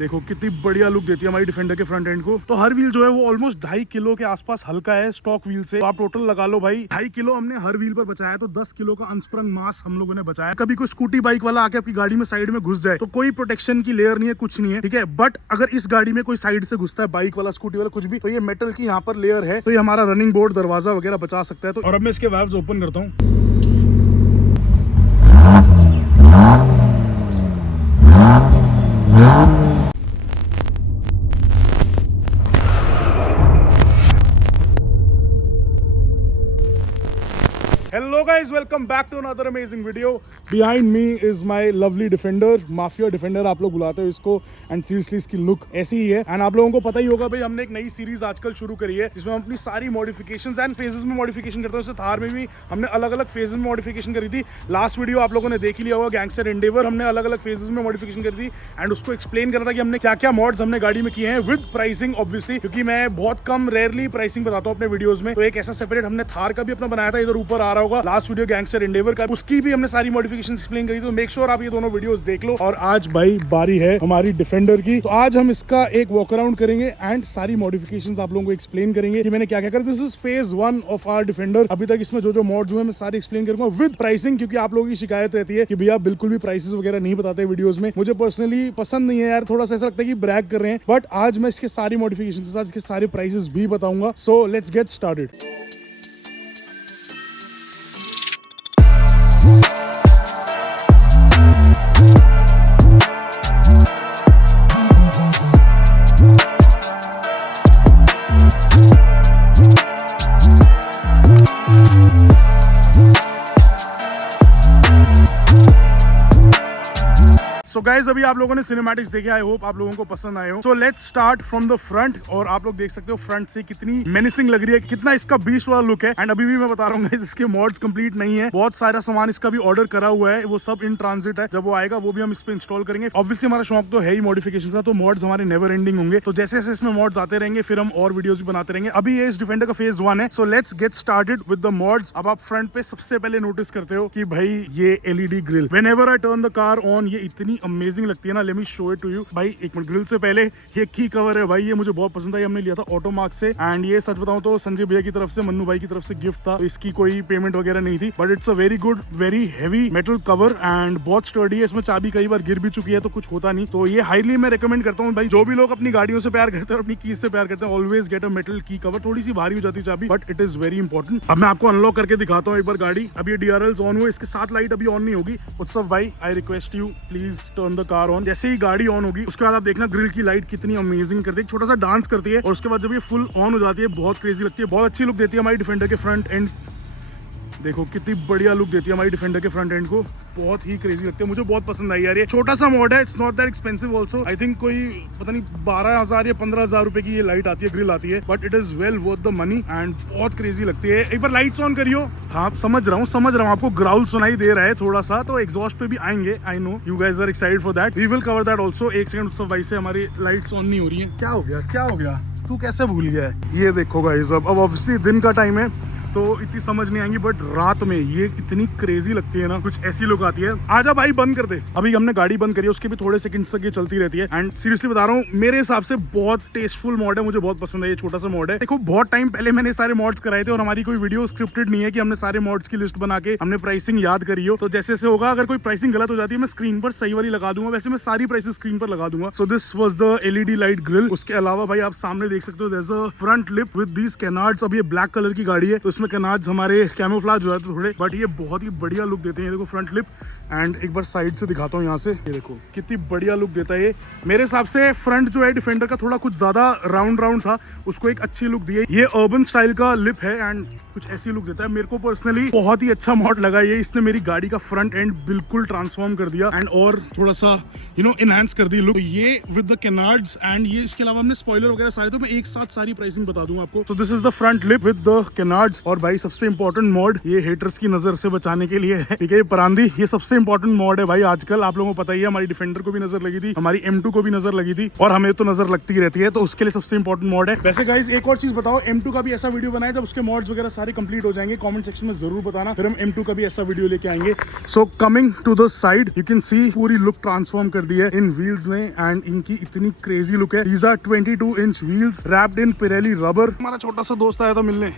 देखो कितनी बढ़िया लुक देती है हमारी डिफेंडर के फ्रंट एंड को। तो हर व्हील जो है वो ऑलमोस्ट 2.5 किलो के आसपास हल्का है स्टॉक व्हील से। तो आप टोटल लगा लो भाई 2.5 किलो हमने हर व्हील पर बचाया, तो 10 किलो का अनस्प्रंग मास हम लोगों ने बचाया। कभी कोई स्कूटी बाइक वाला आके आपकी गाड़ी में साइड में घुस जाए तो कोई प्रोटेक्शन की लेयर नहीं है, कुछ नहीं है, ठीक है। बट अगर इस गाड़ी में कोई साइड से घुसता है, बाइक वाला स्कूटी वाला कुछ भी, तो ये मेटल की यहाँ पर लेयर है, तो ये हमारा रनिंग बोर्ड दरवाजा वगैरह बचा सकता है। तो और अब मैं इसके वाल्व्स ओपन करता हूँ। Hello guys, welcome back to another amazing video. Behind me is my lovely Defender, Mafia Defender आप लोग बुलाते हो इसको, and seriously इसकी लुक ऐसी ही है। and आप लोगों को पता ही होगा भाई, हमने एक नई सीरीज आजकल शुरू करी है जिसमें हम अपनी सारी मॉडिफिकेशंस एंड फेजेस में मॉडिफिकेशन करते हैं। जैसे थार में भी हमने अलग अलग फेजेस में मॉडिफिकेशन करी थी। लास्ट वीडियो आप लोगों ने देख ही लिया होगा, गैंगस्टर एंडेवर, हमने अलग अलग फेजेस में मॉडिफिकेशन करी थी एंड उसको एक्सप्लेन करा था कि हमने क्या क्या मॉड्स हमने गाड़ी में किए हैं विद प्राइसिंग ऑब्वियसली, क्योंकि मैं बहुत कम रेयरली प्राइसिंग बताता हूँ अपने वीडियोज में। तो एक ऐसा सेपरेट हमने थार का भी अपना बनाया था, इधर ऊपर आ रहा होगा, लास्ट वीडियो गैंगस्टर एंडेवर का, उसकी भी हमने सारी मॉडिफिकेशन एक्सप्लेन करी। तो मेक श्योर आप ये दोनों वीडियोस देख लो। और आज भाई बारी है हमारी डिफेंडर की, तो आज हम इसका एक वॉक अराउंड करेंगे एंड सारी मॉडिफिकेशंस आप लोगों को एक्सप्लेन करेंगे कि मैंने क्या क्या करा। This is phase 1 of our Defender. अभी तक इसमें जो जो मॉड्स हुए मैं सारी एक्सप्लेन करूंगा विद प्राइसिंग, क्योंकि आप लोगों की शिकायत रहती है कि भैया बिल्कुल भी प्राइसेस वगैरह नहीं बताते वीडियोस में। मुझे पर्सनली पसंद नहीं है यार, थोड़ा सा ऐसा लगता है कि ब्रैग कर रहे हैं। बट आज मैं इसके सारी मॉडिफिकेशन के साथ इसके सारे प्राइसेस भी बताऊंगा। So let's get started. So guys अभी आप लोगों ने सिनेमैटिक्स देखे, आई होप आप लोगों को पसंद आए हो। So let's start from the front. और आप लोग देख सकते हो फ्रंट से कितनी मेनिसिंग लग रही है, कितना इसका बीस्ट वाला लुक है। एंड अभी भी मैं बता रहा हूँ इसके मॉड्स कंप्लीट नहीं है, बहुत सारा सामान इसका भी ऑर्डर करा हुआ है, वो सब इन ट्रांजिट है। जब वो आएगा वो भी हम इस पे इंस्टॉल करेंगे। ऑब्वियसली हमारा शौक तो है ही मॉडिफिकेशन का, तो मॉड्स हमारे नेवर एंडिंग होंगे। तो जैसे जैसे इसमें मॉड्स आते रहेंगे फिर हम और वीडियोस भी बनाते रहेंगे। अभी ये इस डिफेंडर का फेज 1 है। So let's get started with the mods. अब आप फ्रंट पे सबसे पहले नोटिस करते हो कि भाई ये LED grill, whenever I turn the car on, ये इतनी अमेजिंग लगती है ना। Let me show it to you. भाई एक मिनट, ग्रिल से पहले ये की कवर है भाई, ये मुझे बहुत पसंद आई, हमने लिया था ऑटो मार्क से। एंड ये सच बताऊं तो संजय भैया की तरफ से, मन्नू भाई की तरफ से गिफ्ट था, तो इसकी कोई पेमेंट वगैरह नहीं थी। But it's a very good, very heavy metal cover and बहुत स्टर्डी है। इसमें चाबी कई बार गिर भी चुकी है तो कुछ होता नहीं। तो ये हाईली मैं रिकमेंड करता हूँ भाई, जो भी लोग अपनी गाड़ियों से प्यार करते हैं और अपनी की से प्यार करते हैं, ऑलवेज गेट अ मेटल की कवर। थोड़ी सी भारी हो जाती है चाबी, but it is very important. अब मैं आपको अनलॉक करके दिखाता हूँ एक बार गाड़ी। अब ये DRLs ऑन हुए, इसके साथ लाइट अभी ऑन नहीं होगी। उत्सव भाई I request you please turn the car on. जैसे ही गाड़ी ऑन होगी उसके बाद आप देखना ग्रिल की लाइट कितनी अमेजिंग करती है, छोटा सा डांस करती है। और उसके बाद जब ये फुल ऑन हो जाती है बहुत क्रेजी लगती है, बहुत अच्छी लुक देती है हमारी डिफेंडर के फ्रंट एंड। देखो कितनी बढ़िया लुक देती है हमारी डिफेंडर के फ्रंट एंड को, बहुत ही क्रेजी लगती है, मुझे बहुत पसंद आई यार। ये छोटा सा मॉड है, it's not that expensive also. I think कोई पता नहीं 12,000 या 15,000 रुपए की ये लाइट आती है, ग्रिल आती है, but it is well worth the money and बहुत क्रेजी लगती है। एक बार लाइट्स ऑन करियो। हाँ समझ रहा हूँ आपको ग्राउल सुनाई दे रहा है थोड़ा सा, तो एग्जॉस्ट पे भी आएंगे। I know you guys are excited for that, we will cover that also. एक सेकंड उत्सव भाई से, हमारी लाइट्स ऑन नहीं हो रही है। क्या हो गया तू कैसे भूल गया है? ये देखो गाइज, अब ऑब्वियसली दिन का टाइम है तो इतनी समझ नहीं आएंगी, बट रात में ये इतनी क्रेजी लगती है ना, कुछ ऐसी लुक आती है। आजा भाई बंद कर दे। अभी हमने गाड़ी बंद करी है, उसके भी थोड़े सेकंड्स तक ये चलती रहती है। एंड सीरियसली बता रहा हूँ, मेरे हिसाब से बहुत टेस्टफुल मॉड है, मुझे बहुत पसंद है। ये छोटा सा मॉड है। देखो बहुत टाइम पहले मैंने सारे मॉड्स कराए थे और हमारी कोई वीडियो स्क्रिप्टेड नहीं है कि हमने सारे मॉड्स की लिस्ट बना के हमने प्राइसिंग याद करी हो। तो जैसे जैसे होगा, अगर कोई प्राइसिंग गलत हो जाती है मैं स्क्रीन पर सही वाली लगा दूंगा। वैसे मैं सारी प्राइसेस स्क्रीन पर लगा दूंगा। So this was the LED light grill. उसके अलावा भाई आप सामने देख सकते हो, there is a front lip with these canards. अब ये ब्लैक कलर की गाड़ी है तो इसमें कैनार्ड्स हमारे कैमोफ्लेज हो जाते हैं थोड़े, बट ये बहुत ही बढ़िया लुक देते हैं। देखो फ्रंट लिप, एंड एक बार साइड से दिखाता हूँ यहाँ से, ये देखो कितनी बढ़िया लुक देता है ये। मेरे हिसाब से फ्रंट जो है डिफेंडर का थोड़ा कुछ ज्यादा राउंड था, उसको एक अच्छी लुक दी है। ये अर्बन स्टाइल का लिप है एंड कुछ ऐसी लुक देता है। मेरे को पर्सनली बहुत ही अच्छा मॉड लगा ये। इसने मेरी गाड़ी का फ्रंट एंड बिल्कुल ट्रांसफॉर्म कर दिया एंड और थोड़ा सा इनहैंस कर दी लुक। तो ये विद द कैनार्ड्स एंड ये, इसके अलावा हमने स्पॉइलर वगैरह सारे, तो मैं एक साथ सारी प्राइसिंग बता दूंगा आपको। तो this is the front lip with the canards. और भाई सबसे इंपॉर्टेंट मॉड, ये हेटर्स की नजर से बचाने के लिए है, ठीक है, ये परांदी, ये सबसे इंपॉर्टेंट मॉड है भाई आजकल, आप लोगों को पता ही है। हमारी डिफेंडर को भी नजर लगी थी, हमारी M2 को भी नजर लगी थी, और हमें तो नजर लगती ही रहती है, तो उसके लिए सबसे इंपॉर्टेंट मॉड है। वैसे गाइस एक और चीज बताओ, M2 का भी ऐसा वीडियो बनाए जब उसके मॉड्स वगैरह सारे कंप्लीट हो जाएंगे, कमेंट सेक्शन में जरूर बताना, फिर हम M2 का भी ऐसा वीडियो लेके आएंगे। So coming to the side, you can see पूरी लुक ट्रांसफॉर्म कर दी है इन व्हील्स ने, एंड इनकी इतनी क्रेजी लुक है। These are 22 inch wheels wrapped in Pirelli rubber. हमारा छोटा सा दोस्त आया था मिलने।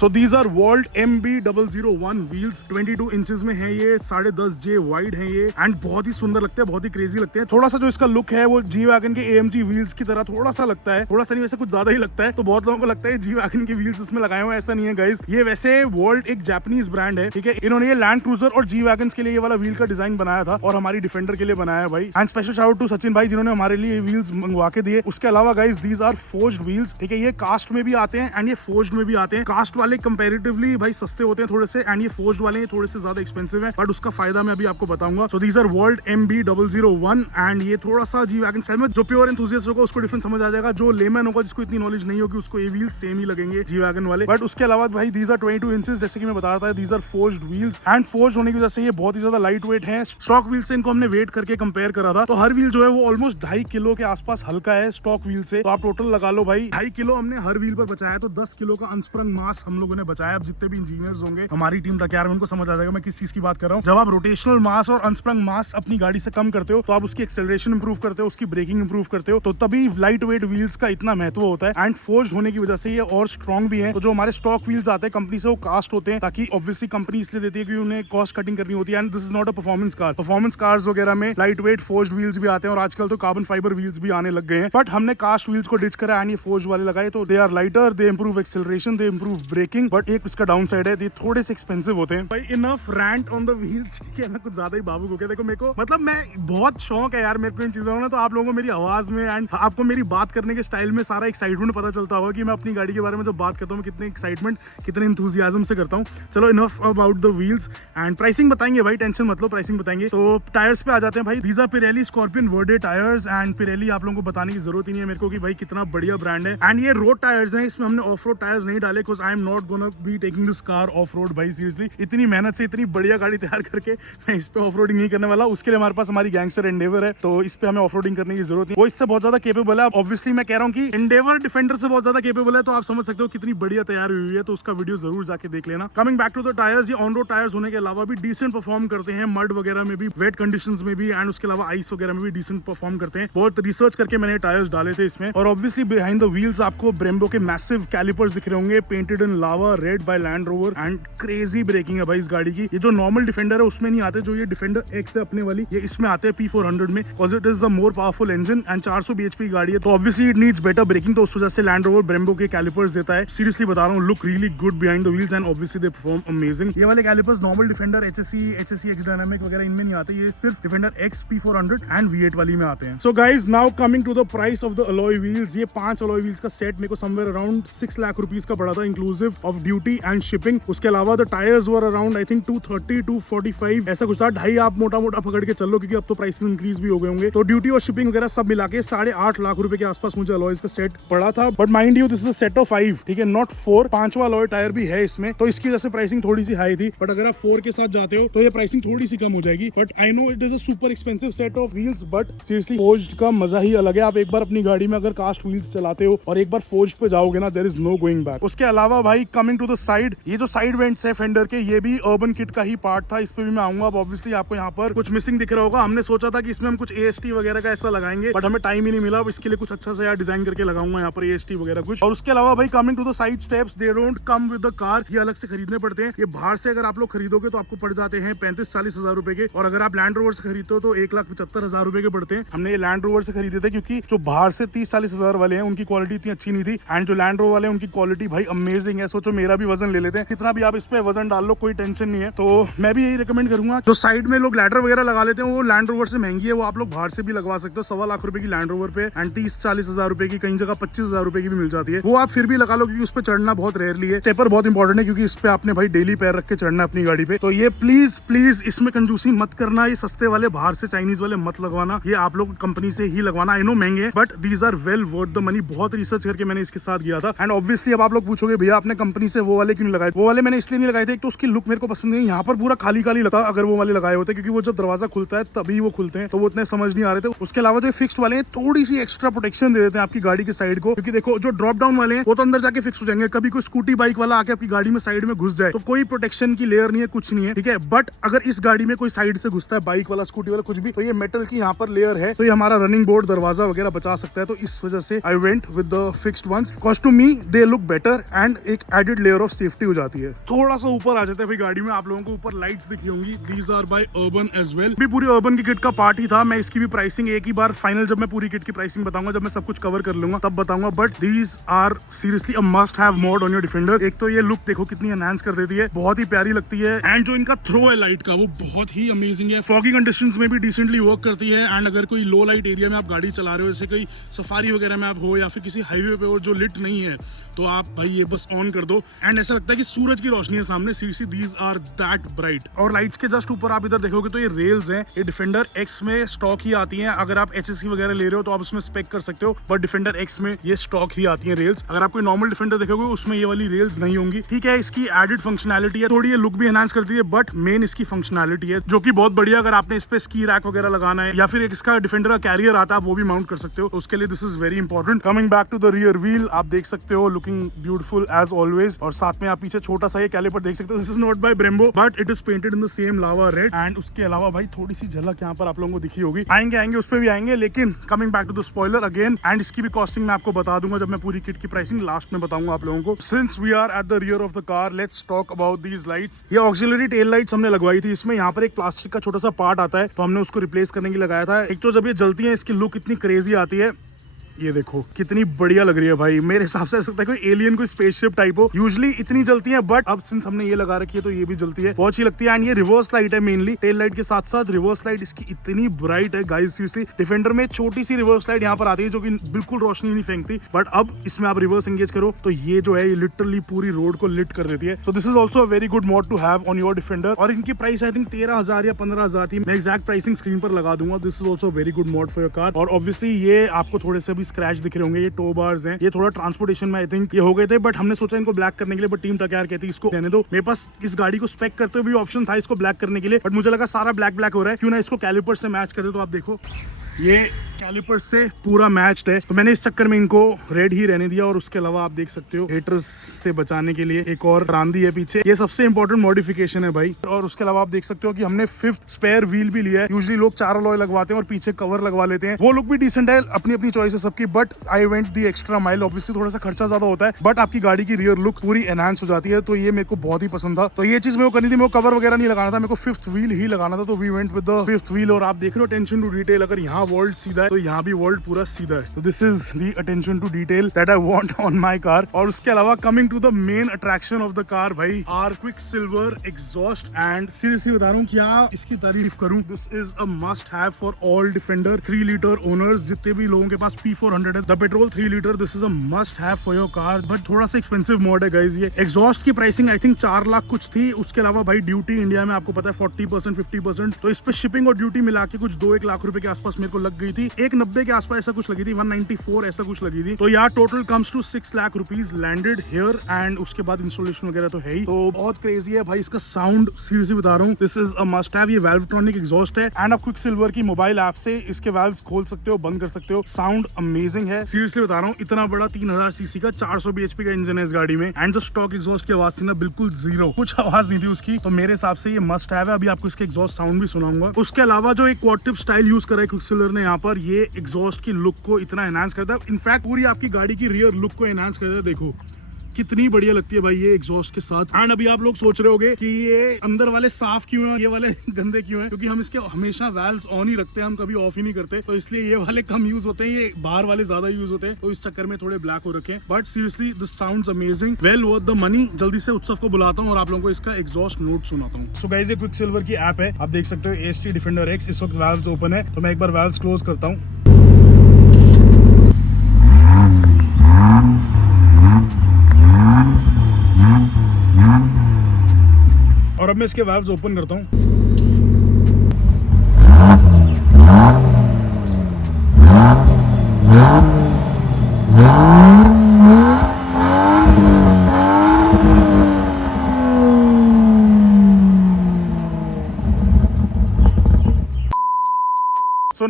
So these are Walt MB001 wheels, 22 inches में है ये, 10.5J वाइड है ये, एंड बहुत ही सुंदर लगते हैं, बहुत ही क्रेजी लगते हैं। थोड़ा सा जो इसका लुक है वो जी वैगन के AMG व्हील्स की तरह थोड़ा सा लगता है, थोड़ा सा नहीं वैसे कुछ ज्यादा ही लगता है। तो बहुत लोगों को लगता है जी वैगन के व्हील्स इसमें लगाए हुए, ऐसा नहीं है गाइस। ये वैसे वॉल्ट एक जापानीज ब्रांड है, ठीक है। इन्होंने ये लैंड क्रूजर और जी वैगन के लिए ये वाला व्हील का डिजाइन बनाया था, और हमारी डिफेंडर के लिए बनाया है भाई। And special shout to Sachin भाई जिन्होंने हमारे लिए व्हील्स मंगवा के दिए। उसके अलावा guys these are forged wheels, ठीक है। ये कास्ट में भी आते हैं एंड ये फोर्ज्ड में भी आते हैं। कास्ट वाले कंपैरेटिवली भाई सस्ते होते हैं थोड़े से, एंड ये फोर्ज्ड वाले थोड़े से ज्यादा एक्सपेंसिव है, बट उसका फायदा मैं अभी आपको बताऊंगा। So these are Walt MB001, and ये थोड़ा सा जी वैगन स्टाइल में। जो प्योर एंथुसियास्ट होगा उसको डिफरेंस समझ आ जाएगा, जो लेमैन होगा जिसको इतनी नॉलेज नहीं होगी उसको ये व्हील्स सेम ही लगेंगे जी वैगन वाले। बट उसके अलावा भाई दीज आर 22 इंचेस, जैसे कि मैं बता रहा था, these are forged wheels, and forged होने की वजह से ये बहुत ही ज्यादा लाइट वेट है। स्टॉक व्हील से इनको हमने वेट करके कंपेयर करा था, तो हर व्हील जो है वो ऑलमोस्ट 2.5 किलो के आसपास हल्का है स्टॉक व्हील से। तो आप टोटल लगा लो भाई 2.5 किलो हमने हर व्हील पर बचाया, तो 10 किलो का अनस्प्रंग मास हम लोगों ने बचाया। अब जितने भी इंजीनियर्स होंगे हमारी टीम तक, यार उनको समझ आ जाएगा मैं किस चीज की बात कर रहा हूँ। जब आप रोटेशनल मास और अनस्प्रंग मास अपनी गाड़ी से कम करते हो, तो आप उसकी एक्सेलरेशन इंप्रूव करते हो, उसकी ब्रेकिंग इंप्रूव करते हो, तो तभी लाइट वेट व्हील्स का इतना महत्व होता है। एंड फोर्ज्ड होने की वजह से ये और स्ट्रॉन्ग भी है। तो जो हमारे स्टॉक व्हील्स आते हैं कंपनी से वो कास्ट होते हैं, ताकि ऑब्वियसली कंपनी इसलिए देती है कि उन्हें कॉस्ट कटिंग करनी होती है। And this is not a performance car. Performance cars वगैरह में लाइट वेट फोर्ज्ड व्हील्स भी आते हैं, और आजकल तो कार्बन फाइबर व्हील्स भी आने लग गए हैं। बट हमने कास्ट व्हील्स को डिच करा एंड ये फोर्ज्ड वाले लगाए, तो they are lighter, they improve acceleration, they improve braking. But एक इसका डाउन साइड है, ये थोड़े से एक्सपेंसिव होते हैं भाई। Enough rant on the wheels, ठीक है। मैं कुछ ज्यादा ही भावुक हो गया। देखो मेरे को मतलब मैं बहुत शौक है यार मेरे को इन चीजों में, तो आप लोगों को मेरी आवाज में एंड आपको मेरी बात करने के स्टाइल में सारा एक्साइटमेंट पता चलता होगा कि मैं अपनी गाड़ी के बारे में जब बात करता हूँ कितने एक्साइटमेंट, कितने इंथुजियाज्म से करता हूँ। चलो enough about the wheels, and pricing बताएंगे भाई, टेंशन मत लो, प्राइसिंग बताएंगे। तो टायर्स पे आ जाते हैं भाई। These are Pirelli Scorpion Verde tyres, and Pirelli आप लोगों को बताने की जरूरत ही नहीं है मेरे को कि भाई कितना बढ़िया ब्रांड है। एंड ये रोड टायर्स हैं, इसमें हमने ऑफ रोड टायर्स नहीं डाले, because I am not gonna be taking this car of road भाई। सीरियसली इतनी मेहनत से इतनी बढ़िया गाड़ी तैयार करके मैं इस पे ऑफ रोडिंग नहीं करने वाला। उसके लिए हमारे पास हमारी गैंगस्टर एंडेवर है, तो इस पे हमें ऑफ रोडिंग करने की जरूरत नहीं। वो इससे बहुत ज्यादा केपेबल है। ऑब्वियसली मैं कह रहा हूँ कि एंडेवर डिफेंडर से बहुत ज्यादा केपेबल है, तो आप समझ सकते हो कितनी बढ़िया तैयार हुई है। तो उसका वीडियो जरूर जाके देख लेना। Coming back to the tyres, ये ऑन रोड टायर्स होने के अलावा भी डिसेंट परफॉर्म करते हैं, मड वगैरह में भी, वेट कंडीशंस में भी, एंड उसके अलावा आइस वगैरह में भी डिसेंट परफॉर्म करते हैं। बहुत रिसर्च करके मैंने टायर्स डाले थे इसमें। और ऑब्वियसली बिहाइंड द व्हील्स आपको ब्रेम्बो के मैसिव कैलिपर्स दिख रहे होंगे, painted in lava red by Land Rover, and crazy braking है भाई इस गाड़ी की। ये जो नॉर्मल डिफेंडर है उसमें नहीं आते, जो ये डिफेंडर एक्स है अपने वाली, ये इसमें आते हैं P400 में, because it is the more powerful engine and 400 bhp की गाड़ी है, तो obviously it needs better braking. तो उस वजह से लैंड रोवर ब्रेम्बो के कैलिपर्स देता है। सीरियसली बता रहा हूँ, look really good behind the wheels, and obviously they perform amazing. ये वाले calipers normal Defender HSE X dynamic वगैरह इनमें नहीं आते, ये सिर्फ defender X P400 and V8 वाली में आते हैं। So guys now coming to the price of the alloy wheels. ये 5 अलॉय व्हील्स का सेट मेरे को समवेयर अराउंड 6 लाख रुपीज का पड़ा था, inclusive of duty and shipping. उसके अलावा the tyres were around I think 230 245 ऐसा कुछ था, 2.5 आप मोटा मोटा पकड़ के चलो, क्योंकि अब तो प्राइस इंक्रीज भी हो गए होंगे। तो ड्यूटी और शिपिंग वगैरह सब मिला के 8.5 लाख रुपए के आसपास मुझे अलॉयज का सेट पड़ा था। But mind you this is a set of 5, ठीक है, नॉट 4। 5वां अलॉय टायर भी है इसमें, तो इसकी वजह से प्राइसिंग थोड़ी सी हाई थी। बट अगर आप 4 के साथ जाते हो तो ये प्राइसिंग थोड़ी सी कम हो जाएगी। But I know it is a super expensive set of wheels, but seriously forged का मजा ही अलग है। आप एक बार अपनी गाड़ी में अगर कास्ट व्हील्स चलाते हो और एक बार फोर्ज्ड पे जाओगे ना, there is no going back. उसके अलावा भाई कमिंग टू द साइड, ये जो साइड वेंट्स है फेंडर के, ये भी अर्बन किट का ही पार्ट था, इस पे भी मैं आऊंगा। अब ऑब्वियसली आपको यहाँ पर कुछ मिसिंग दिख रहा होगा। हमने सोचा था कि इसमें हम कुछ AST वगैरह का ऐसा लगाएंगे, बट हमें टाइम ही नहीं मिला। अब इसके लिए कुछ अच्छा सा यार डिजाइन करके लगाऊंगा यहाँ पर AST वगैरह कुछ। और उसके अलावा भाई coming to the side steps, they don't come with the car, ये अलग से खरीदने पड़ते हैं। ये बाहर से अगर आप लोग खरीदोगे तो आपको पड़ जाते हैं 35-40 हजार रुपए के, और अगर आप लैंड रोवर से खरीदते हो तो 1,75,000 रुपए के पड़ते हैं। हमने ये लैंड रोवर से खरीदे थे, क्योंकि जो बाहर से 30-40 हजार वाले हैं उनकी क्वालिटी इतनी अच्छी नहीं थी, एंड जो लैंड रोवर वाले हैं उनकी क्वालिटी भाई अमेजिंग है। सोचो मेरा भी वजन ले लेते हैं, कितना भी आप इस पे वजन डाल लो कोई टेंशन नहीं है। तो मैं भी यही रिकमेंड करूंगा, जो साइड में लोग लैडर वगैरह लगा लेते हैं वो लैंड रोवर से महंगी है, वो आप लोग बाहर से भी लगवा सकते हो। 1.25 लाख रुपए की लैंड रोवर पे एंड 30-40 हजार रुपए की, कई जगह 25 हजार रुपए की भी मिल जाती है, वो आप फिर भी लगा लो, क्योंकि उस पर चढ़ना बहुत रेयरली है। टेपर बहुत इंपॉर्टेंट है, क्योंकि इस पे आपने भाई डेली पैर रख के चढ़ना अपनी गाड़ी पे। तो ये प्लीज इसमें कंजूसी मत करना, ये सस्ते वाले बाहर से चाइनीज वाले मत लगवाना, ये आप लोग कंपनी से ही लगवाना। आई नो महंगे, but these are well worth the money. बहुत रिसर्च करके मैंने इसके साथ गया था। एंड ऑब्वियसली अब आप लोग पूछोगे भैया आपने कंपनी से वो वाले क्यों नहीं लगाए। वो वाले मैंने इसलिए नहीं लगाए थे, एक तो उसकी लुक मेरे को पसंद नहीं, यहाँ पर पूरा खाली खाली लगता अगर वो वाले लगाए होते, क्योंकि वो जब दरवाजा खुलता है तभी वो खुलते हैं, तो वो इतने समझ नहीं आ रहे थे। उसके अलावा जो फिक्स्ड वाले हैं थोड़ी सी एक्स्ट्रा प्रोटेक्शन दे देते हैं आपकी गाड़ी की साइड को, क्योंकि देखो जो ड्रॉप डाउन वाले हैं वो तो अंदर जाके फिक्स हो जाएंगे, कभी कोई स्कूटी बाइक वाला आके आपकी गाड़ी में साइड में घुस जाए तो कोई प्रोटेक्शन की लेयर नहीं है, कुछ नहीं है, ठीक है। बट अगर इस गाड़ी में कोई साइड से घुसता है, बाइक वाला स्कूटी वाला कुछ भी, तो ये मेटल की यहाँ पर लेयर है, तो ये हमारा रनिंग बोर्ड दरवाजा वगैरह बचा सकता है। तो इस वजह से I went with the fixed ones, cause to me they look better and एक एडेड लेयर ऑफ सेफ्टी हो जाती है। थोड़ा सा ऊपर आ जाते हैं भाई गाड़ी में, आप लोगों को ऊपर लाइट्स दिख रही होंगी, these are by Urban as well. भी पूरी अर्बन की किट का पार्ट ही था, मैं इसकी भी प्राइसिंग एक ही बार फाइनल जब मैं पूरी किट की प्राइसिंग बताऊंगा, जब मैं सब कुछ कवर कर लूंगा तब बताऊंगा। But these are seriously a must have mod on your Defender. एक तो ये लुक देखो कितनी एनहांस कर देती है, बहुत ही प्यारी लगती है, एंड जो इनका थ्रो है लाइट का वो बहुत ही अमेजिंग है, फॉगी कंडीशंस में भी डिसेंटली वर्क करती है। एंड अगर कोई लो लाइट एरिया में आप गाड़ी चला रहे हो, जैसे कोई सफारी वगैरह में आप हो या फिर किसी हाईवे पे हो जो लिट नहीं है, तो आप भाई ये बस ऑन कर दो एंड ऐसा लगता है कि सूरज की रोशनी है सामने। Seriously these are that bright. और लाइट्स के जस्ट ऊपर आप इधर देखोगे तो ये रेल्स हैं, ये डिफेंडर एक्स में स्टॉक ही आती हैं। अगर आप HSC वगैरह ले रहे हो तो आप उसमें स्पेक कर सकते हो, बट डिफेंडर एक्स में ये स्टॉक ही आती हैं रेल्स। अगर आप कोई नॉर्मल डिफेंडर देखोगे उसमें ये वाली रेल्स नहीं होंगी, ठीक है। इसकी एडेड फंक्शनैलिटी है, थोड़ी ये लुक भी एनहांस करती है, बट मेन इसकी फंक्शनैलिटी है जो कि बहुत बढ़िया। अगर आपने इस पे स्की रैक वगैरह लगाना है या फिर एक इसका डिफेंडर का कैरियर आता है, आप वो भी माउंट कर सकते हो, तो उसके लिए this is very important. Coming back to the rear wheel, आप देख सकते हो लुकिंग ब्यूटीफुल एज ऑलवेज। और साथ में आप पीछे छोटा सा ये कैलिपर देख सकते हो, this is not by Brembo but it is painted in the same lava red. And उसके अलावा भाई थोड़ी सी झलक यहाँ पर आप लोगों को दिखी होगी, आएंगे उस पर भी आएंगे, लेकिन coming back to the spoiler again, and इसकी भी कॉस्टिंग मैं आपको बता दूंगा जब मैं पूरी किट की प्राइसिंग लास्ट में बताऊंगा आप लोगों को। Since we are at the rear of the car, let's talk about these lights. ये ऑक्सिलरी टेल लाइट्स हमने लगवाई थी, इसमें यहाँ पर एक प्लास्टिक का छोटा सा पार्ट आता है, तो हमने उसको रिप्लेस करने के लिए लगाया था। एक तो जब ये जलती है इसकी लुक इतनी क्रेजी आती है, ये देखो कितनी बढ़िया लग रही है भाई। मेरे हिसाब से ऐसा लगता है कोई एलियन, कोई स्पेसशिप टाइप हो। यूजुअली इतनी जलती है, बट अब सिंस हमने ये लगा रखी है तो ये भी जलती है, बहुत अच्छी लगती है। एंड ये रिवर्स लाइट है मेनली, टेल लाइट के साथ साथ रिवर्स लाइट इसकी इतनी ब्राइट है गाइस। सीरियसली डिफेंडर में छोटी सी रिवर्स लाइट यहाँ पर आती है जो कि बिल्कुल रोशनी नहीं फेंकती, बट अब इसमें आप रिवर्स एंगेज करो तो ये जो है ये लिटरली पूरी रोड को लिट कर देती है। So this is also very good mod to have on your Defender. और इनकी प्राइस आई थिंक 13,000 या 15,000 थी, मैं एक्जैक्ट प्राइसिंग स्क्रीन पर लगा दूंगा। This is also very good mode for your car. और ऑब्वियसली ये आपको थोड़े से भी स्क्रैच दिख रहे होंगे, टो बार्स हैं, ये थोड़ा ट्रांसपोर्टेशन में आई थिंक ये हो गए थे, बट हमने सोचा इनको ब्लैक करने के लिए, बट टीम टकयार कहती है इसको रहने दो। मेरे पास इस गाड़ी को स्पेक करते हुए भी ऑप्शन था इसको ब्लैक करने के लिए, बट मुझे लगा सारा ब्लैक हो रहा है, क्यों ना इसको कैलिपर से मैच कर दे। तो आप देखो ये कैलिपर से पूरा मैच्ड है, तो मैंने इस चक्कर में इनको रेड ही रहने दिया। और उसके अलावा आप देख सकते हो हेटर्स से बचाने के लिए एक और रांदी है पीछे, ये सबसे इंपॉर्टेंट मॉडिफिकेशन है भाई। और उसके अलावा आप देख सकते हो कि हमने 5th स्पेयर व्हील भी लिया है। यूजुअली लोग 4 अलॉय लगवाते हैं और पीछे कवर लगवा लेते हैं, वो लुक भी डिसेंट है, अपनी अपनी चॉइस है सबकी, but I went the extra mile. Obviously थोड़ा सा खर्चा ज्यादा होता है, बट आपकी गाड़ी की रियर लुक पूरी एनहांस हो जाती है, तो ये मेरे को बहुत ही पसंद था। तो ये चीज मेरे को करनी थी, मेरे को कवर वगैरह नहीं लगाना था, मेरे को 5th व्हील ही लगाना था, तो we went with the 5th wheel. और आप देख रहे हो अटेंशन टू डिटेल, अगर यहाँ वर्ल्ड सीधा है तो यहाँ भी वर्ल्ड पूरा सीधा है। तो this is the attention to detail that I want on my car. और उसके अलावा coming to the main attraction of the car भाई, our Quicksilver exhaust. And seriously बता रहा हूँ क्या इसकी तारीफ करूँ, this is a must have for all Defender 3 litre owners, जितने भी लोगों के पास P400 है, the petrol 3 litre, this is a must have for your car. But थोड़ा सा एक्सपेंसिव मॉड है गाइज। ये एग्जॉस्ट की प्राइसिंग आई थिंक 4 लाख कुछ थी। उसके अलावा भाई ड्यूटी इंडिया में आपको पता है 40% 50%, तो इस पे शिपिंग और ड्यूटी मिला के कुछ 2-1 लाख रुपए के आसपास मेरे को लग गई थी, 190 के आसपास ऐसा कुछ लगी थी, 194 ऐसा कुछ लगी थी। तो यार total comes to 6 lakh rupees landed here, and उसके बाद इंस्टॉलेशन वगैरह तो है ही। तो बहुत क्रेजी है भाई इसका साउंड, सीरियसली बता रहा हूँ, this is a must have. ये वेल्वट्रॉनिक एग्जॉस्ट है, एंड आप क्विकसिल्वर की मोबाइल ऐप से इसके वाल्व्स खोल सकते हो, बंद कर सकते हो। साउंड अमेजिंग है, सीरियसली बता रहा हूँ। इतना बड़ा 3000 सीसी का 400 bhp का इंजन है इस गाड़ी में, एंड जो स्टॉक एग्जॉस्ट की आवाज थी ना, बिल्कुल जीरो, कुछ आवाज नहीं थी उसकी। तो मेरे हिसाब से ये मस्ट हैव है। अभी आपको इसके एग्जॉस्ट साउंड भी सुनाऊंगा। उसके अलावा जो एक क्वाड टिप स्टाइल यूज करा है क्विकसिल्वर ने यहाँ पर, ये एग्जॉस्ट की लुक को इतना एनहांस करता है, इनफैक्ट पूरी आपकी गाड़ी की रियर लुक को एनहांस करता है। देखो कितनी बढ़िया लगती है भाई ये एग्जॉस्ट के साथ। एंड अभी आप लोग सोच रहे होंगे कि ये अंदर वाले साफ क्यों है, ये वाले गंदे क्यों हैं, क्योंकि हम इसके हमेशा वाल्व्स ऑन ही रखते हैं, हम कभी ऑफ ही नहीं करते, तो इसलिए ये वाले कम यूज होते हैं, ये बाहर वाले ज्यादा यूज होते हैं, तो इस चक्कर में थोड़े ब्लैक हो रखे हैं। But seriously this sounds amazing, well worth the money. जल्दी से उत्सव को बुलाता हूँ और आप लोगों को इसका एग्जॉस्ट नोट सुनाता हूँ। सो गाइस, ये क्विकसिल्वर की ऐप है, आप देख सकते हो AST डिफेंडर X, इस वक्त वाल्व्स ओपन है, तो मैं एक बार वाल्व्स क्लोज करता हूँ। और अब मैं इसके वाल्व्स ओपन करता हूँ।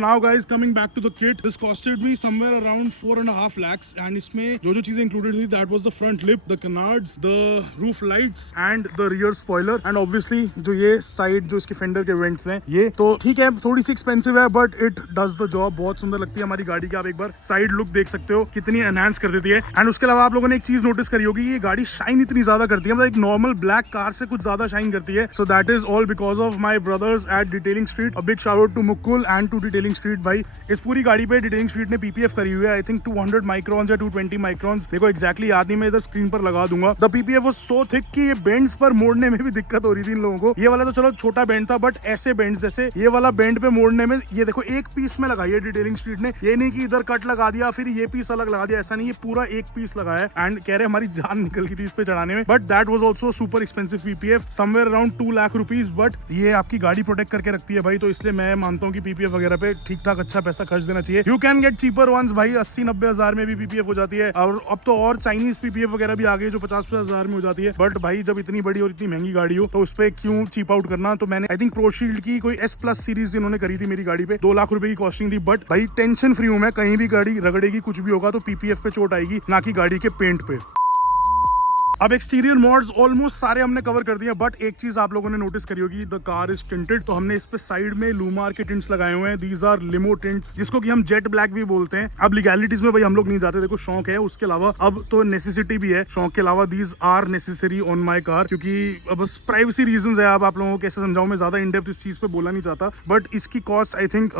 Now guys coming back to the kit, this costed me somewhere around 4.5 lakhs and इसमें जो चीजें इंक्लूडेड थी that was the front lip, the canards, the roof lights and the rear spoiler and obviously जो ये side जो इसके fender के vents हैं ये तो ठीक है थोड़ी सी एक्सपेंसिव है but it does the job. बहुत सुंदर लगती है हमारी गाड़ी की। आप एक बार साइड लुक देख सकते हो कितनी एनहांस कर देती है। एंड उसके अलावा आप लोगों ने एक चीज नोटिस करी होगी, ये गाड़ी शाइन इतनी ज्यादा करती है, मतलब एक नॉर्मल ब्लैक कार से कुछ ज्यादा शाइन करती है। So that is all because of my brothers at Detailing Street. A big shout out to Mukul and to Detailing Street. भाई इस पूरी गाड़ी पे डिटेलिंग स्ट्रीट ने पीपीएफ करी हुई है, आई थिंक 200 माइक्रॉन्स या 220 माइक्रॉन्स, मेरे को एक्जैक्टली याद नहीं, मैं इधर स्क्रीन पर लगा दूंगा। The PPF was so thick कि ये बेंड्स पर मोड़ने में भी दिक्कत हो रही थी इन लोगों को। ये वाला तो चलो छोटा बेंड था बट ऐसे बेंड्स जैसे ये वाला बेंड पे मोड़ने में, ये देखो एक पीस में लगाई है डिटेलिंग स्ट्रीट ने, ये नहीं कि इधर कट लगा दिया फिर ये पीस अलग लगा दिया, ऐसा नहीं, ये पूरा एक पीस लगाया एंड कह रहे हमारी जान निकल गई थी इस पे चढ़ाने में। But that was also super expensive PPF, somewhere around 2 lakh rupees. But ये आपकी गाड़ी प्रोटेक्ट करके रखती है भाई, तो इसलिए मैं मानता हूँ कि पीपीएफ वगैरह पे ठीक ठाक अच्छा पैसा खर्च देना चाहिए। You can get cheaper ones भाई, 80-90 हजार में भी पीपीएफ हो जाती है, और अब तो और चाइनीज पीपीएफ वगैरह भी आ गई जो 50-50 हजार में हो जाती है। बट भाई जब इतनी बड़ी और इतनी महंगी गाड़ी हो तो उस पर क्यों चीप आउट करना। तो मैंने आई थिंक प्रोशील्ड की कोई S+ सीरीज इन्होंने करी थी मेरी गाड़ी पे, 2 लाख रुपए की कॉस्टिंग थी। बट भाई टेंशन फ्री हूं मैं, कहीं भी गाड़ी रगड़ेगी कुछ भी होगा तो पीपीएफ पे चोट आएगी, ना कि गाड़ी के पेंट पे। अब एक्सटीरियर मॉड्स ऑलमोस्ट सारे हमने कवर कर दिए, बट एक चीज आप लोगों ने नोटिस करी होगी, द कार इज टिंटेड। तो हमने इस पे साइड में लूमार के टिंट्स लगाए हुए हैं, दीज आर लिमो टिंट्स, जिसको कि हम जेट ब्लैक भी बोलते हैं। अब लीगैलिटीज में भाई हम लोग नहीं जाते, देखो शौक है, उसके अलावा अब तो नेसेसिटी भी है, शौक के अलावा these are necessary on my car, क्योंकि बस प्राइवेसी रीजंस है। अब आप लोगों को कैसे समझाऊं, मैं ज्यादा इन डेप्थ इस चीज पे बोलना नहीं चाहता। बट इसकी कॉस्ट आई थिंक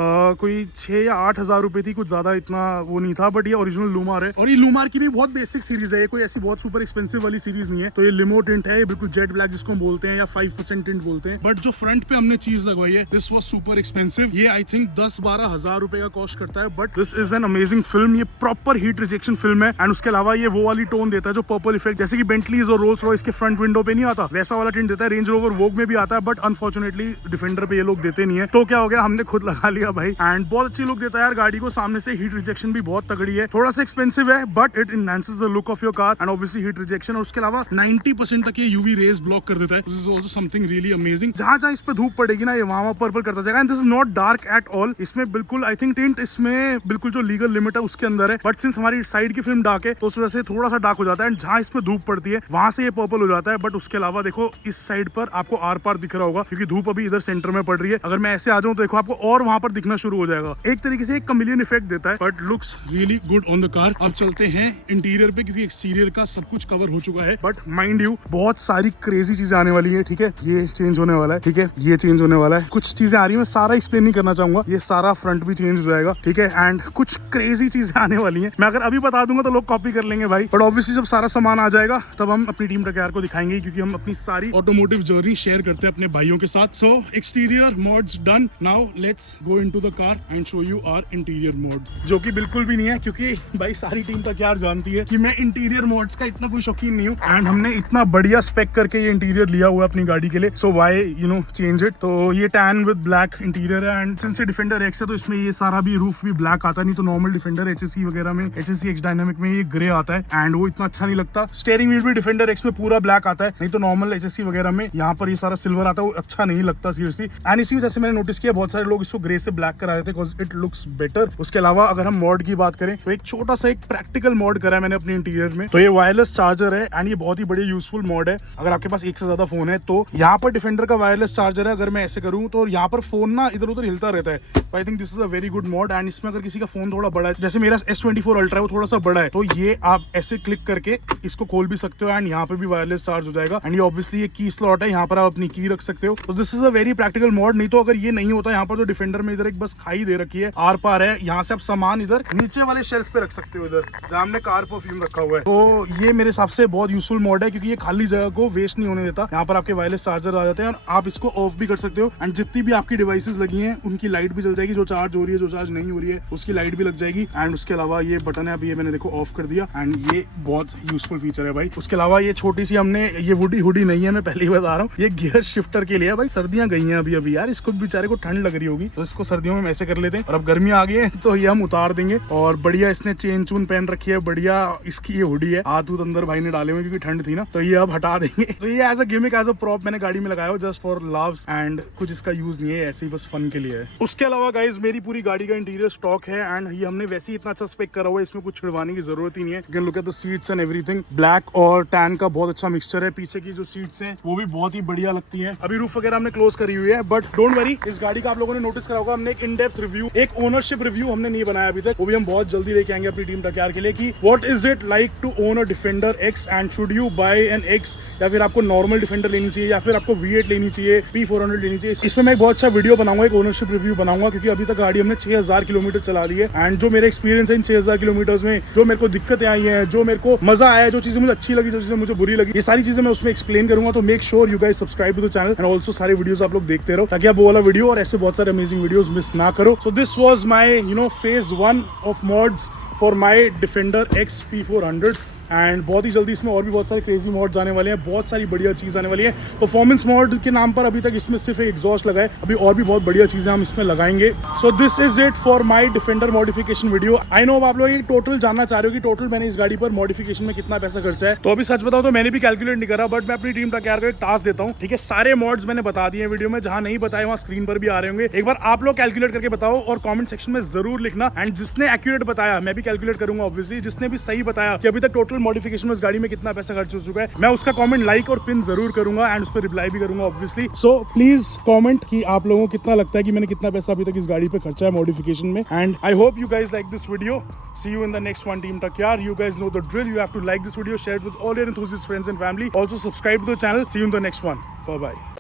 कोई 6 या 8 हजार रुपए थी, कुछ ज्यादा इतना वो नहीं था। बट ये ओरिजिनल लूमार है और ये लूमार की भी बहुत बेसिक सीरीज है, ये कोई ऐसी बहुत सुपर एक्सपेंसिव वाली सीरीज नहीं है। तो ये लिमो टिंट है, बिल्कुल जेट ब्लैक जिसको हम बोलते हैं या 5% टिंट बोलते हैं। बट जो फ्रंट पे हमने चीज लगवाई है, दिस वाज सुपर एक्सपेंसिव, ये आई थिंक 10-12 हजार रुपए का कॉस्ट करता है। But this is an amazing film, ये प्रॉपर हीट रिजेक्शन फिल्म है। एंड उसके अलावा ये वो वाली टोन देता है जो पर्पल इफेक्ट, जैसे कि बेंटलीज और रोल्स रॉयस के फ्रंट विंडो पे नहीं आता, वैसा वाला टिंट देता है। रेंज रोवर वोग में भी आता है, बट अनफॉर्चुनेटली डिफेंडर पे ये लोग देते नहीं है। तो क्या हो गया, हमने खुद लगा लिया भाई, एंड बहुत अच्छी लुक देता है यार गाड़ी को सामने से। हीट रिजेक्शन भी बहुत तगड़ी है, थोड़ा सा एक्सपेंसिव है but it enhances the look of your car and obviously heat rejection. और उसके अलावा 90% तक ये यूवी रेज ब्लॉक कर देता है। This is also something really amazing. जहां इस पे धूप पड़ेगी ना, ये वहां पर्पल करता जाएगा। And this is not dark at all, इसमें बिल्कुल आई थिंक टिंट इसमें बिल्कुल जो लीगल लिमिट है उसके अंदर है। बट सिंस हमारी साइड की फिल्म डार्क है तो उस वजह से थोड़ा सा डार्क हो जाता है। एंड जहां इसमें धूप पड़ती है वहां से ये पर्पल हो जाता है। बट उसके अलावा देखो इस साइड पर आपको आर पार दिख रहा होगा, क्योंकि धूप अभी इधर सेंटर में पड़ रही है। अगर मैं ऐसे आ जाऊं तो देखो आपको और वहां पर दिखना शुरू हो जाएगा। एक तरीके से एक कमिलियन इफेक्ट देता है, but looks really good on the car. अब चलते हैं इंटीरियर पे, क्योंकि एक्सटीरियर का सब कुछ कवर हो चुका है। बट माइंड यू बहुत सारी क्रेजी चीजें आने वाली है, ठीक है। ये चेंज होने वाला है, ठीक है, ये चेंज होने वाला है, कुछ चीजें आ रही है, मैं सारा एक्सप्लेन नहीं करना चाहूंगा। ये सारा फ्रंट भी चेंज हो जाएगा, ठीक है। एंड कुछ क्रेजी चीजें आने वाली हैं, मैं अगर अभी बता दूंगा तो लोग कॉपी कर लेंगे भाई। बट ऑब्वियसली जब सारा सामान आ जाएगा तब हम अपनी टीम टकयार को दिखाएंगे, क्योंकि हम अपनी सारी ऑटोमोटिव जर्नी शेयर करते हैं अपने भाइयों के साथ। So exterior mods done, now let's go into the car and show you our interior mods, जो कि बिल्कुल भी नहीं है, क्योंकि भाई सारी टीम टकयार जानती है कि मैं इंटीरियर मॉड्स का इतना कोई शौकीन नहीं हूँ। एंड हमने इतना बढ़िया स्पेक करके ये इंटीरियर लिया हुआ अपनी गाड़ी के लिए, so why you know change it. तो ये टैन विद ब्लैक इंटीरियर है, एंड सिंस ये डिफेंडर एक्स है तो इसमें ये सारा भी रूफ भी ब्लैक आता है। नहीं तो नॉर्मल डिफेंडर एचएससी वगैरह में, एचएससी एक्स डायनामिक में ये ग्रे आता है एंड वो इतना अच्छा नहीं लगता। स्टीयरिंग व्हील भी डिफेंडर एक्स में पूरा ब्लैक आता है, नहीं तो नॉर्मल एचएससी वगैरह में यहाँ पर ये सारा सिल्वर आता है, वो अच्छा नहीं लगता सीरियसली। एंड इसी वजह से मैंने नोटिस किया बहुत सारे लोग इसको ग्रे से ब्लैक करा देते हैं, इट लुक्स बेटर। उसके अलावा अगर हम मॉड की बात करें तो एक छोटा सा एक प्रैक्टिकल मॉड करा है मैंने अपने इंटीरियर में। तो ये वायरलेस चार्जर है एंड ये बहुत ही बड़ी यूजफुल मॉड है अगर आपके पास एक से ज्यादा फोन है। तो यहाँ पर डिफेंडर का वायरलेस चार्जर है, अगर मैं ऐसे करूँ तो यहाँ पर फोन ना इधर उधर हिलता रहता है। I think this is a very good mod. And इसमें अगर किसी का फोन थोड़ा बड़ा है, जैसे मेरा S24 अल्ट्रा है वो थोड़ा सा बड़ा है, तो ये आप ऐसे क्लिक करके इसको खोल भी सकते हो एंड यहाँ पे भी वायरलेस चार्ज हो जाएगा। एंड ये ऑब्वियसली ये की स्लॉट है, यहाँ पर आप अपनी की रख सकते हो। तो this is a very practical mod. नहीं तो अगर ये नहीं होता, यहाँ पर जो डिफेंडर में इधर एक बस खाई दे रखी है, आर पार है, यहाँ से आप सामान इधर नीचे वाले शेल्फ पे रख सकते हो, इधर जहाँ हमने कार परफ्यूम रखा हुआ है। तो ये मेरे हिसाब से बहुत यूजफुल मॉड है, क्योंकि ये खाली जगह को वेस्ट नहीं होने देता। यहाँ पर आपके वायरलेस चार्जर आ जाते हैं और आप इसको ऑफ भी कर सकते हो। एंड जितनी भी आपकी डिवाइसेस लगी हैं उनकी लाइट भी जल जाएगी, जो चार्ज हो रही है, जो चार्ज नहीं हो रही है उसकी लाइट भी लग जाएगी। एंड उसके अलावा ये बटन है, अभी ये मैंने देखो ऑफ कर दिया एंड ये बहुत यूजफुल फीचर है भाई। उसके अलावा ये छोटी सी हमने ये वुडी हुडी नहीं है, मैं पहले ही बता रहा हूँ, ये गियर शिफ्टर के लिए भाई। सर्दियां गई हैं अभी यार, इसको बेचारे को ठंड लग रही होगी तो इसको सर्दियों में ऐसे कर लेते हैं। और अब गर्मी आ गई है तो ये हम उतार देंगे। और बढ़िया इसने चेन चून पहन रखी है, बढ़िया इसकी ये हुडी है, हाथ अंदर भाई ने डाले हुए में क्योंकि ठंड थी ना, तो ये अब हटा देंगे। तो ये as a gimmick, as a prop मैंने गाड़ी में लगाया हो, जस्ट फॉर लव्स एंड कुछ इसका यूज नहीं है, ऐसे ही बस फन के लिए है। उसके अलावा गाइज मेरी पूरी गाड़ी का इंटीरियर स्टॉक है एंड ये हमने वैसे ही इतना अच्छा स्पेक करा हुआ है, इसमें कुछ छिड़वाने की जरूरत ही नहीं है। You can look at the seats and everything, black और टैन का बहुत अच्छा मिक्सचर है। पीछे की जो सीट्स हैं वो भी बहुत ही बढ़िया लगती हैं। अभी रूफ वगैरह हमने क्लोज करी हुई है, बट डोंट वरी, इस गाड़ी का आप लोगों ने नोटिस करा होगा, हमने एक इन डेप्थ रिव्यू, एक ओनरशिप रिव्यू हमने नहीं बनाया अभी तक, वो भी हम बहुत जल्दी लेके आएंगे अपनी टीम टकयार के लिए कि what is it like to own a Defender X and should you buy an X, या फिर आपको नॉर्मल डिफेंडर लेनी चाहिए या फिर आपको V8 लेनी चाहिए, P400 लेनी चाहिए। इसमें मैं एक बहुत अच्छा वीडियो बनाऊंगा, एक ओनरशिप रिव्यू बनाऊंगा, क्योंकि अभी तक गाड़ी हमने 6000 किलोमीटर चला ली है एंड जो मेरा एक्सपीरियंस है इन 6000 किलोमीटर में, जो मेरे को दिक्कतें आई हैं, जो मेरे को मजा आया, जो चीजें मुझे अच्छी लगी, जो चीजें मुझे बुरी लगी, ये सारी चीजें मैं उसमें एक्सप्लेन करूंगा। तो make sure you guys subscribe to the channel and also सारे वीडियोस आप लोग देखते रहो, ताकि आप वो वाला वीडियो और ऐसे बहुत सारे अमेजिंग वीडियोस मिस ना करो। सो this was my phase 1 of mods for my defender x P400 and बहुत ही जल्दी इसमें और भी बहुत सारे क्रेजी मॉड्स आने वाले हैं, बहुत सारी बढ़िया चीज़ आने वाली है। परफॉर्मेंस मॉड के नाम पर अभी तक इसमें सिर्फ एक एग्जॉस्ट लगा है, अभी और भी बहुत बढ़िया चीज़ें हम इसमें लगाएंगे। सो this is it for my defender modification video. I know अब आप लोग ये टोटल जानना चाह रहे हो कि टोटल मैंने इस गाड़ी पर मॉडिफिकेशन में कितना पैसा खर्चा है। तो अभी सच बताओ तो मैंने भी कैलकुलेट नहीं करा, बट मैं अपनी टीम टकयार को एक टास्क देता हूँ, ठीक है। सारे मॉड्स मैंने बता दिए वीडियो में, जहां नहीं बताए वहां स्क्रीन पर भी आ रहे होंगे। एक बार आप लोग कैलकुलेट करके बताओ और कमेंट सेक्शन में जरूर लिखना, एंड जिसने एक्यूरेट बताया मैं भी कैलकुलेट करूंगा ऑब्वियसली, जिसने भी सही बताया कि अभी तक टोटल मॉडिफिकेशन में इस गाड़ी में कितना पैसा खर्च हो चुका है, मैं उसका कमेंट लाइक और पिन जरूर करूंगा एंड उस पर रिप्लाई भी करूंगा ऑब्वियसली। सो प्लीज कमेंट कि आप लोगों को कितना लगता है कि मैंने कितना पैसा अभी तक इस गाड़ी पे खर्चा है मॉडिफिकेशन में। And I hope you guys like this video. See you in the next one, team टकयार। You guys know the drill. You have to like this video, share it with all your enthusiast friends and family. Also subscribe to the channel. See you in the next one. Bye bye.